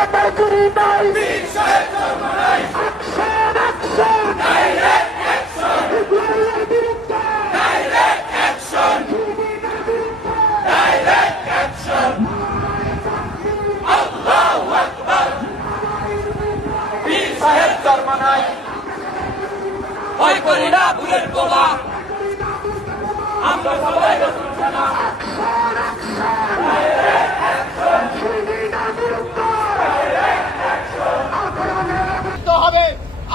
নেতার চুরি নাই, অ্যাকশন অ্যাকশন, ডাইরেক্ট অ্যাকশন, ইব্রাহিমের বিরুদ্ধে ডাইরেক্ট অ্যাকশন, চুরির বিরুদ্ধে ডাইরেক্ট অ্যাকশন। আল্লাহু আকবার। পীর সাহেব জন্মানায় ভয় করি না বুলেট বোমা, আমরা সবাই রসুল সেনা। হবে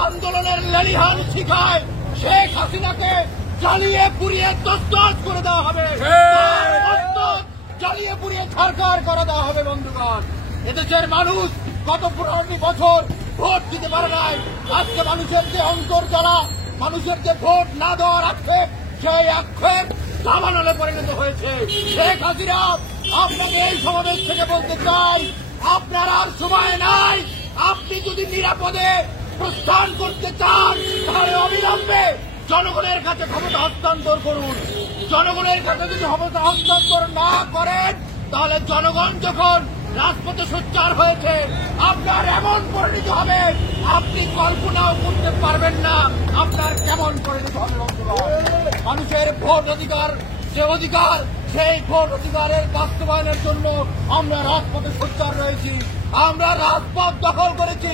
আন্দোলনের লেলিহান শিখায় শেখ হাসিনাকে জ্বালিয়ে পুড়িয়ে তছনছ করে দেওয়া হবে, জ্বালিয়ে পুড়িয়ে ছারখার করে দেওয়া হবে। বন্ধুগণ, এদেশের মানুষ গত 15 বছর ভোট দিতে পারে নাই। আজকে মানুষের যে অন্তর জ্বালা, মানুষের যে ভোট না দেওয়ার আক্ষেপ, সেই আক্ষেপ দাবানলে পরিণত হয়েছে। শেখ হাসিনা, আপনাকে এই সমাবেশ থেকে বলতে চাই, আপনার আর সময় নাই। আপনি যদি নিরাপদে প্রস্থান করতে চান, তাহলে অবিলম্বে জনগণের কাছে ক্ষমতা হস্তান্তর করুন। জনগণের কাছে যদি ক্ষমতা হস্তান্তর না করেন, তাহলে জনগণ যখন রাজপথে সোচ্চার হয়েছে, আপনার এমন পরিণত হবে আপনি কল্পনাও করতে পারবেন না আপনার কেমন পরিণত হবে। মানুষের ভোট অধিকার, যে অধিকার, সেই ভোট অধিকারের বাস্তবায়নের জন্য আমরা রাজপথে সোচ্চার রয়েছি। আমরা রাজপথ দখল করেছি।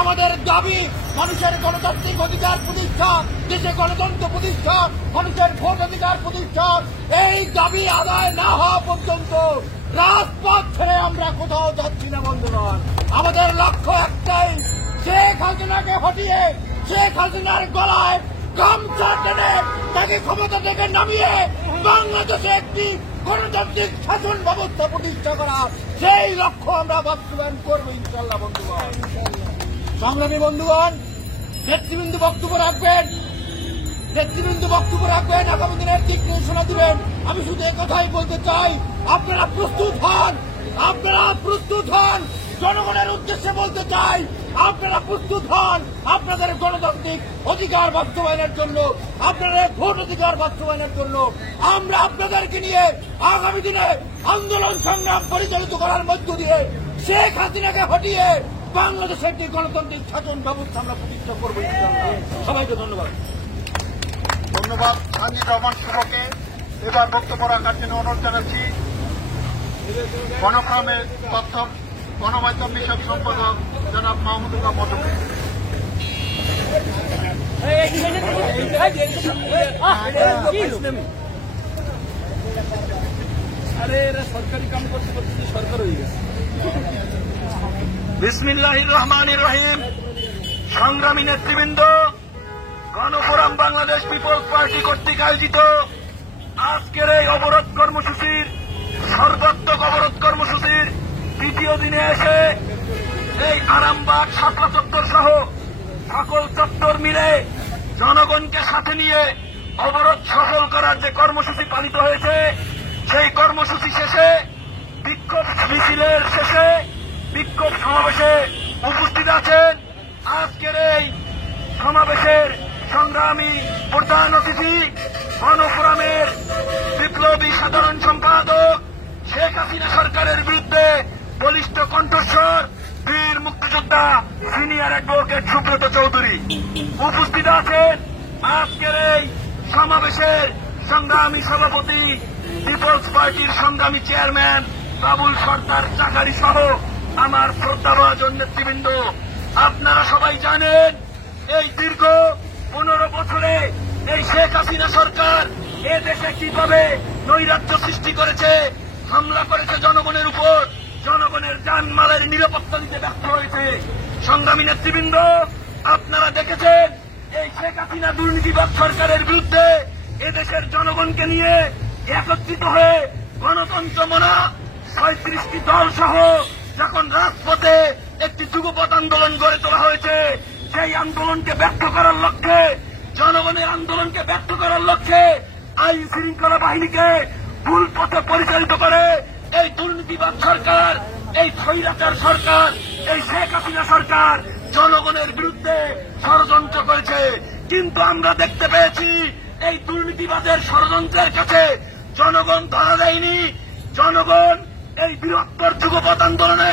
আমাদের দাবি মানুষের গণতান্ত্রিক অধিকার প্রতিষ্ঠা, দেশে গণতন্ত্র প্রতিষ্ঠা, মানুষের ভোট অধিকার প্রতিষ্ঠা। এই দাবি আদায় না হওয়া পর্যন্ত রাজপথ ছেড়ে আমরা কোথাও যাচ্ছি না। বন্ধুগণ, আমাদের লক্ষ্য একটাই, শেখ হাসিনাকে হটিয়ে শেখ হাসিনার গলায় গামছা টেনে তাকে ক্ষমতা থেকে নামিয়ে বাংলাদেশে একটি গণতান্ত্রিক শাসন ব্যবস্থা প্রতিষ্ঠা করা, সেই লক্ষ্য আমরা বাস্তবায়ন করবো ইনশাল্লাহ। বন্ধুগণ, সংগ্রামী বন্ধুগণ, নেতৃবৃন্দ বক্তব্য রাখবেন, আগামী দিনের দিক নির্দেশনা দিবেন। আমি শুধু কথাই বলতে চাই, আপনারা প্রস্তুত হন। জনগণের উদ্দেশ্যে বলতে চাই, আপনারা প্রস্তুত হন আপনাদের গণতান্ত্রিক অধিকার বাস্তবায়নের জন্য, আপনাদের ভোট অধিকার বাস্তবায়নের জন্য। আমরা আপনাদেরকে নিয়ে আগামী দিনে আন্দোলন সংগ্রাম পরিচালিত করার মধ্য দিয়ে শেখ হাসিনাকে হটিয়ে বাংলাদেশের একটি গণতান্ত্রিক শাসন ব্যবস্থা আমরা প্রতিষ্ঠা করবো। সবাইকে ধন্যবাদ। সানজিদ রহমান শুভকে এবার বক্তব্য রাখার জন্য অনুরোধ জানাচ্ছি। গণফোরামের তথ্য গণমাধ্যম বিষয়ক সম্পাদক জনাব মাহমুদুল্লাহ মধুকে। সরকারি কাম করতে করতে সরকার হয়ে গেছে। বিসমিল্লাহির রহমানির রহিম। সংগ্রামী নেতৃবৃন্দ, গণফোরাম বাংলাদেশ পিপলস পার্টি কর্তৃক আয়োজিত আজকের এই অবরোধ কর্মসূচির, সর্বাত্মক অবরোধ কর্মসূচির দ্বিতীয় দিনে এসে এই আরামবাগ, শাপলা চত্বর সহ সকল চত্বর মিলে জনগণকে সাথে নিয়ে অবরোধ সফল করার যে কর্মসূচি পালিত হয়েছে, সেই কর্মসূচি শেষে বিক্ষোভ মিছিলের শেষে বিক্ষোভ সমাবেশে উপস্থিত আছেন আজকের এই সমাবেশের সংগ্রামী প্রধান অতিথি, গণফোরামের বিপ্লবী সাধারণ সম্পাদক, শেখ হাসিনা সরকারের বিরুদ্ধে বলিষ্ঠ কণ্ঠস্বর বীর মুক্তিযোদ্ধা সিনিয়র অ্যাডভোকেট সুব্রত চৌধুরী। উপস্থিত আছেন আজকের এই সমাবেশের সংগ্রামী সভাপতি, পিপলস পার্টির সংগ্রামী চেয়ারম্যান বাবুল সরকার চাকারি সহ আমার শ্রদ্ধাভাজন নেতৃবৃন্দ। আপনারা সবাই জানেন, এই দীর্ঘ 15 বছরে এই শেখ হাসিনা সরকার এ দেশে কিভাবে নৈরাজ্য সৃষ্টি করেছে, হামলা করেছে জনগণের উপর, জনগণের জানমালের নিরাপত্তা দিতে ব্যর্থ হয়েছে। সংগ্রামী নেতৃবৃন্দ, আপনারা দেখেছেন এই শেখ হাসিনা দুর্নীতিবাদ সরকারের বিরুদ্ধে এদেশের জনগণকে নিয়ে একত্রিত হয়ে গণতন্ত্র মনা 37টি দল সহ যখন রাজপথে একটি যুগপৎ আন্দোলন গড়ে তোলা হয়েছে, সেই আন্দোলনকে ব্যর্থ করার লক্ষ্যে, জনগণের আন্দোলনকে ব্যর্থ করার লক্ষ্যে আইন শৃঙ্খলা বাহিনীকে ভুল পথে পরিচালিত করে এই দুর্নীতিবাদ সরকার, এই স্বৈরাচার সরকার, এই শেখ হাসিনা সরকার জনগণের বিরুদ্ধে ষড়যন্ত্র করেছে। কিন্তু আমরা দেখতে পেয়েছি এই দুর্নীতিবাদের ষড়যন্ত্রের কাছে জনগণ ধরা দেয়নি। জনগণ এই বৃহত্তর যুগপৎ আন্দোলনে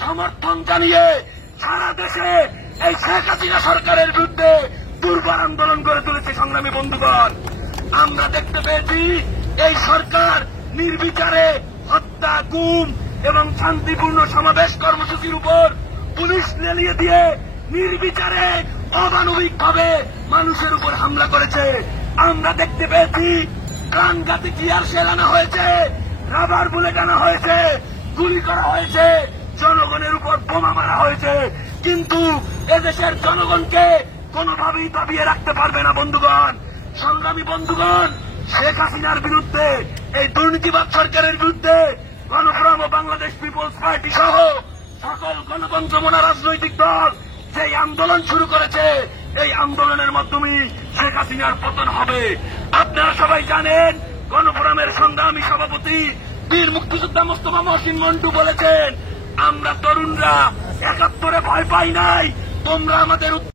সমর্থন জানিয়ে সারা দেশে এই শেখ হাসিনা সরকারের বিরুদ্ধে দুর্বার আন্দোলন গড়ে তুলেছে। সংগ্রামী বন্ধুগণ, আমরা দেখতে পেয়েছি এই সরকার নির্বিচারে হত্যা, গুম এবং শান্তিপূর্ণ সমাবেশ কর্মসূচির উপর পুলিশ লেলিয়ে দিয়ে নির্বিচারে অমানবিকভাবে মানুষের উপর হামলা করেছে। আমরা দেখতে পেয়েছি প্রাণঘাতী টিয়ার শেল আনা হয়েছে, রাবার বুলেট আনা হয়েছে, গুলি করা হয়েছে, জনগণের উপর বোমা মারা হয়েছে। কিন্তু এদেশের জনগণকে কোনোভাবেই দাবিয়ে রাখতে পারবে না বন্ধুগণ। সংগ্রামী বন্ধুগণ, শেখ হাসিনার বিরুদ্ধে, এই দুর্নীতিবাদ সরকারের বিরুদ্ধে গণফোরাম ও বাংলাদেশ পিপলস পার্টি সহ সকল গণতন্ত্রমনা রাজনৈতিক দল যে আন্দোলন শুরু করেছে, এই আন্দোলনের মাধ্যমে শেখ হাসিনার পতন হবে। আপনারা সবাই জানেন, গণফোরামের সংগ্রামী সভাপতি বীর মুক্তিযোদ্ধা মোস্তফা মহসিন মন্টু বলেছেন, আমরা তরুণরা ৭১ ভয় পাই নাই, তোমরা আমাদের